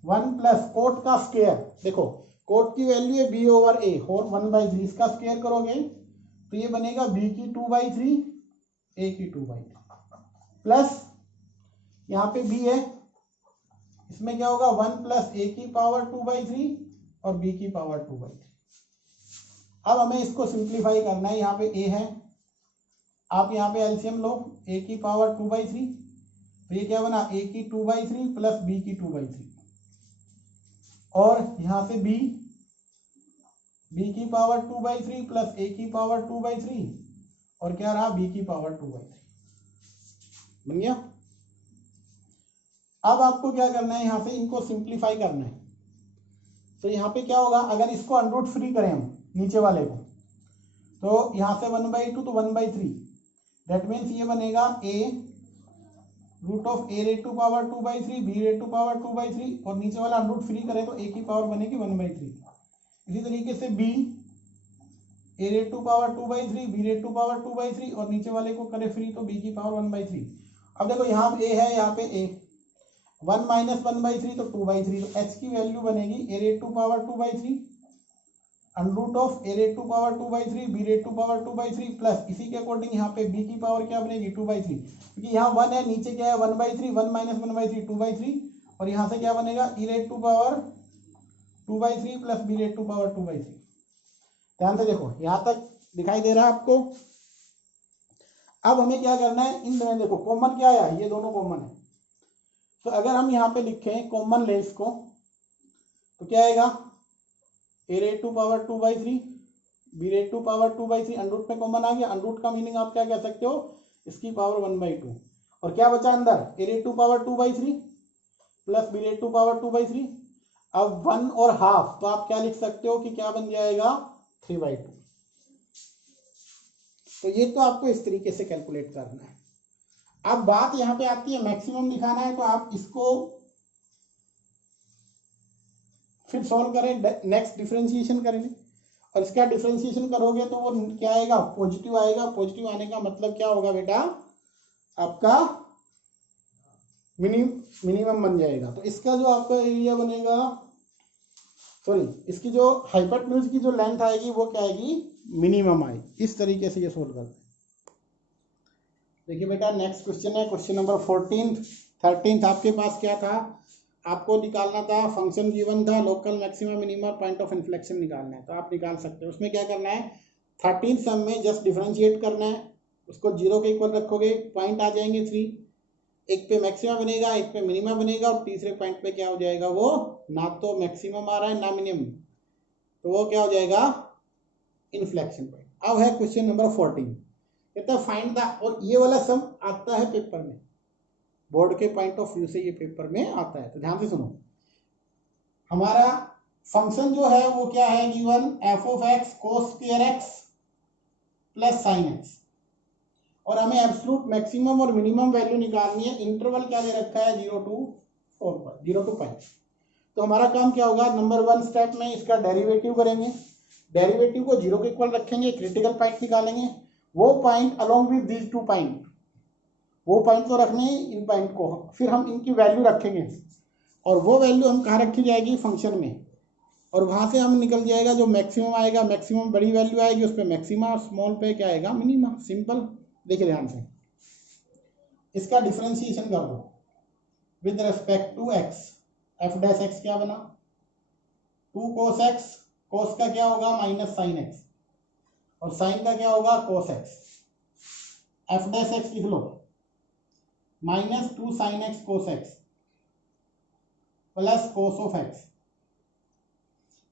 1 प्लस कोट का स्क्वायर, देखो कोट की वैल्यू है b ओवर a होल 1/3, इसका स्क्वायर करोगे तो ये बनेगा b की 2/3 a की 2/3 प्लस यहाँ पे b है, इसमें क्या होगा 1 प्लस a की पावर 2/3 और b की पावर 2/3। अब हमें इसको सिंप्लीफाई करना है, यहाँ पे a है, आप यहाँ पे एलसीएम लो, a की पावर 2/3, तो ये क्या बना, a की 2/3 प्लस b की 2/3 और यहाँ से b की पावर 2/3 प्लस a की पावर 2/3 और क्या रहा, b की पावर 2/3 बन गया। अब आपको क्या करना है, यहाँ से इनको सिंप्लीफाई करना है। तो यहाँ पे क्या होगा, अगर इसको अंडर फ्री करें हम नीचे वाले को, तो यहाँ से 1/2 तो 1/3, दैट मीन्स ये बनेगा a root of a raised to power 2/3 b raised to power 2/3 और नीचे वाला अंडर फ्री करें तो a की पावर बनेगी 1/3। इसी तरीके से b a raised to power 2/3 b raised to power 2/3 और नीचे वाले को करें फ्री तो b की पावर 1/3। अब देखो यहाँ a है, यहाँ पे a 1 माइनस 1/3 तो 2/3, तो h की वैल्यू बनेगी a raised to power 2/3 under root of a raised to power 2/3 b raised to power 2/3 प्लस इसी के अकॉर्डिंग यहाँ पे b की पावर क्या बनेगी 2/3, क्योंकि यहाँ 1 है, नीचे क्या है 1/3, 1 माइनस 1/3 2/3 और यहाँ से क्या बनेगा e रेट टू पावर 2/3 प्लस b रेट टू पावर 2/3। ध्यान से देखो, यहाँ तक दिखाई दे रहा है आपको। अब हमें क्या करना है, इन दोनों देखो कॉमन क्या आया, ये दोनों कॉमन है, तो अगर हम यहाँ पे लिखें कॉमन ले इसको तो क्या आएगा, a raised to power 2/3 b raised to power 2/3 under root में कॉमन आ गया। अंडरूट का मीनिंग आप क्या कह सकते हो, इसकी पावर 1/2 और क्या बचा अंदर, a रेट टू पावर 2/3 प्लस b रेट टू पावर 2/3। अब 1 और हाफ, तो आप क्या लिख सकते हो कि क्या बन जाएगा 3/2। तो ये तो आपको इस तरीके से कैलकुलेट करना है। अब बात यहां पे आती है, मैक्सिमम दिखाना है, तो आप इसको फिर सॉल्व करें, नेक्स्ट डिफरेंशिएशन करेंगे और इसका डिफरेंशिएशन करोगे तो वो क्या आएगा, पॉजिटिव आएगा। पॉजिटिव आने का मतलब क्या होगा बेटा, आपका मिनिमम बन जाएगा। तो इसका जो आपका एरिया बनेगा, सॉरी इसकी जो हाइपोटेन्यूज की जो लेंथ आएगी वो क्या आएगी, मिनिमम आएगी। इस तरीके से ये सोल्व करते हैं। देखिए बेटा नेक्स्ट क्वेश्चन है क्वेश्चन नंबर 13 आपके पास क्या था, आपको निकालना था, फंक्शन गिवन था, लोकल मैक्सिमम मिनिमम और पॉइंट ऑफ इन्फ्लेक्शन निकालना है, तो आप निकाल सकते हो। उसमें क्या करना है, 13 सम में जस्ट डिफरेंशिएट करना है उसको 0 के इक्वल रखोगे, पॉइंट आ जाएंगे 3, एक पे मैक्सिमम बनेगा, एक पे मिनिमम बनेगा, और तीसरे पॉइंट पे क्या हो जाएगा, वो ना तो मैक्सिमम आ रहा है ना मिनिमम, तो वो क्या हो जाएगा, इन्फ्लेक्शन पॉइंट। अब है क्वेश्चन नंबर 14, कहता है फाइंड द, और ये वाला सम आता है पेपर में, बोर्ड के पॉइंट ऑफ व्यू से ये पेपर में आता है, तो ध्यान से सुनो। हमारा फंक्शन जो है वो क्या है, given F of x cos square x plus sign X, और हमें एब्सोल्यूट मैक्सिमम और मिनिमम वैल्यू निकालनी है। इंटरवल क्या दे रखा है, 0 to 5। तो हमारा काम क्या होगा, नंबर 1 स्टेप में इसका डेरिवेटिव करेंगे, डेरिवेटिव को 0 के इक्वल रखेंगे, क्रिटिकल पॉइंट निकालेंगे, वो point along with these 2 point, वो पॉइंट तो रखने हैं इन पॉइंट को, फिर हम इनकी वैल्यू रखेंगे, और वो वैल्यू हम कहाँ रखी जाएगी, फंक्शन में, और वहां से हम निकल जाएगा जो मैक्सिमम आएगा, मैक्सिमम बड़ी वैल्यू आएगी, उस पर मैक्सिमा, और स्मॉल पे क्या आएगा, मिनिमा। सिंपल। देखिए ध्यान से, इसका डिफरेंशिएशन कर दो with respect to X, F dash X क्या बना, 2 cos x, cos का क्या होगा माइनस साइन एक्स, और साइन का क्या होगा cos x, F dash X लिख लो, minus 2 sine X cos x plus cos of x।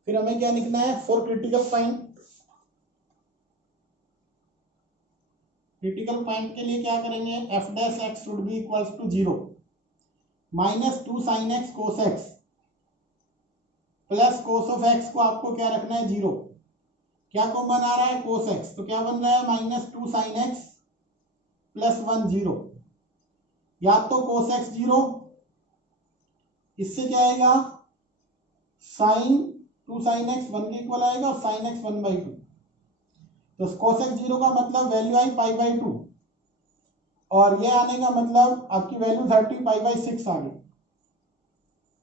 फिर हमें क्या लिखना है, for critical point, critical point के लिए क्या करेंगे, F dash X should be equals to 0, minus 2 sine x cos x plus cos of x को आपको क्या रखना है, 0, क्या कॉमन आ रहा है, कोस एक्स, तो क्या बन रहा है, माइनस 2 साइन एक्स प्लस 1 0, या तो कोस एक्स 0, इससे क्या आएगा, साइन 2 साइन एक्स 1 के इक्वल आएगा, और साइन एक्स 1/2, तो cos x 0 का मतलब वैल्यू आई π/2, और ये आने का मतलब आपकी वैल्यू 30 π/6 आ गई।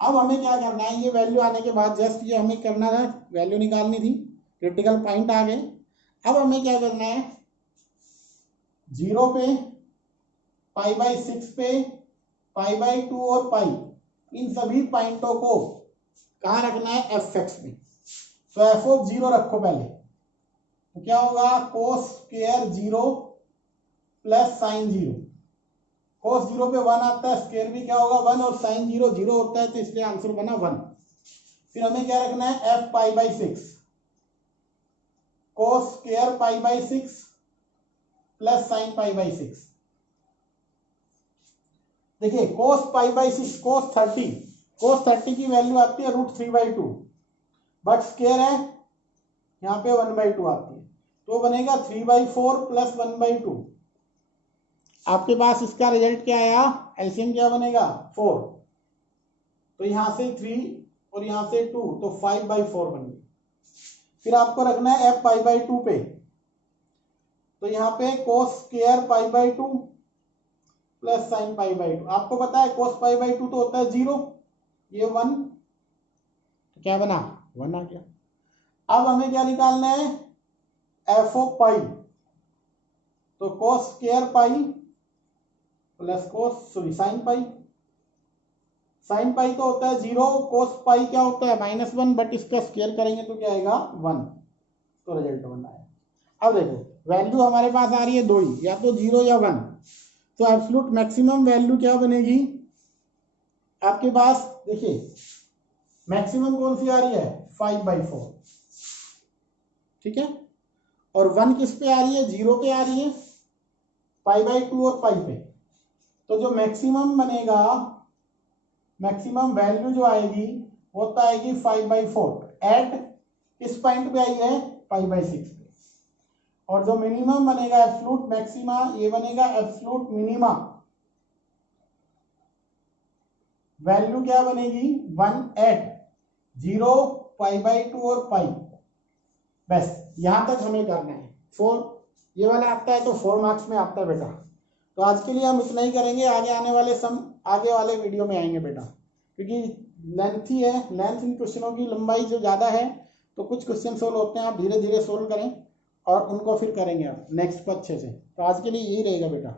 अब हमें क्या करना है, ये वैल्यू आने के बाद जस्ट ये हमें करना था, वैल्यू निकालनी थी, क्रिटिकल पॉइंट आ गए। अब हमें क्या करना है, 0 पे, π/6 पे, π/2 और पाई, इन सभी पॉइंटों को कहाँ रखना है, एफ एक्स में। तो एफ ऑफ 0 रखो पहले, तो क्या होगा, cos square 0 plus sign 0, cos 0 पे 1 आता है, स्क्वायर भी क्या होगा 1, और साइन 0 0 होता है, तो इसलिए आंसर बना 1। फिर हमें क्या रखना है, f π/6, cos square π/6 plus sine π/6। देखिए cos π/6, cos 30 की वैल्यू आती है √3/2, बट स्क्वायर है यहाँ पे 1/2 आती है, तो बनेगा 3/4 प्लस 1/2। आपके पास इसका रिजल्ट क्या आया, एलसीएम क्या बनेगा, 4, तो यहां से 3 और यहां से 2, तो 5/4 बन गई। फिर आपको रखना है f π/2 पे, तो यहाँ पे cos स्क्वायर π/2 प्लस साइन π/2, आपको पता है cos π/2 तो होता है 0, ये 1, तो क्या बना, 1 आ गया। अब हमें क्या निकालना है, एफ ऑफ पाई, तो cos square pi plus sine pi, sine pi तो होता है 0, cos पाई क्या होता है -1, बट इसका स्क्वायर करेंगे तो क्या आएगा 1, तो रिजल्ट 1 आया। अब देखो वैल्यू हमारे पास आ रही है 2 ही, या तो 0 या 1, तो एब्सोल्यूट मैक्सिमम वैल्यू क्या बनेगी आपके पास, देखिए मैक्सिमम कौन सी आ रही है, 5/4, ठीक है, और 1 किस पे आ रही है, 0 पे आ रही है, π/2 और पाई पे, तो जो मैक्सिमम बनेगा, मैक्सिमम वैल्यू जो आएगी वो तो आएगी 5/4 एट किस पॉइंट पे आई है, π/6 पे, और जो मिनिमम बनेगा एब्सोल्यूट मैक्सिमा, ये बनेगा एब्सोल्यूट मिनिमा, वैल्यू क्या बनेगी 1 एट 0, π/2 और पाई। बस यहां तक हमें करना है, 4, ये वाला आता है तो 4 मार्क्स में आता है बेटा। तो आज के लिए हम इतना ही करेंगे, आगे आने वाले सम आगे वाले वीडियो में आएंगे बेटा, क्योंकि लेंथी है, लेंथ इन क्वेश्चनों की लंबाई जो ज़्यादा है, तो कुछ क्वेश्चन सोल्व होते हैं, आप धीरे धीरे सोल्व करें और उनको फिर करेंगे आप नेक्स्ट को अच्छे से। तो आज के लिए यही रहेगा बेटा।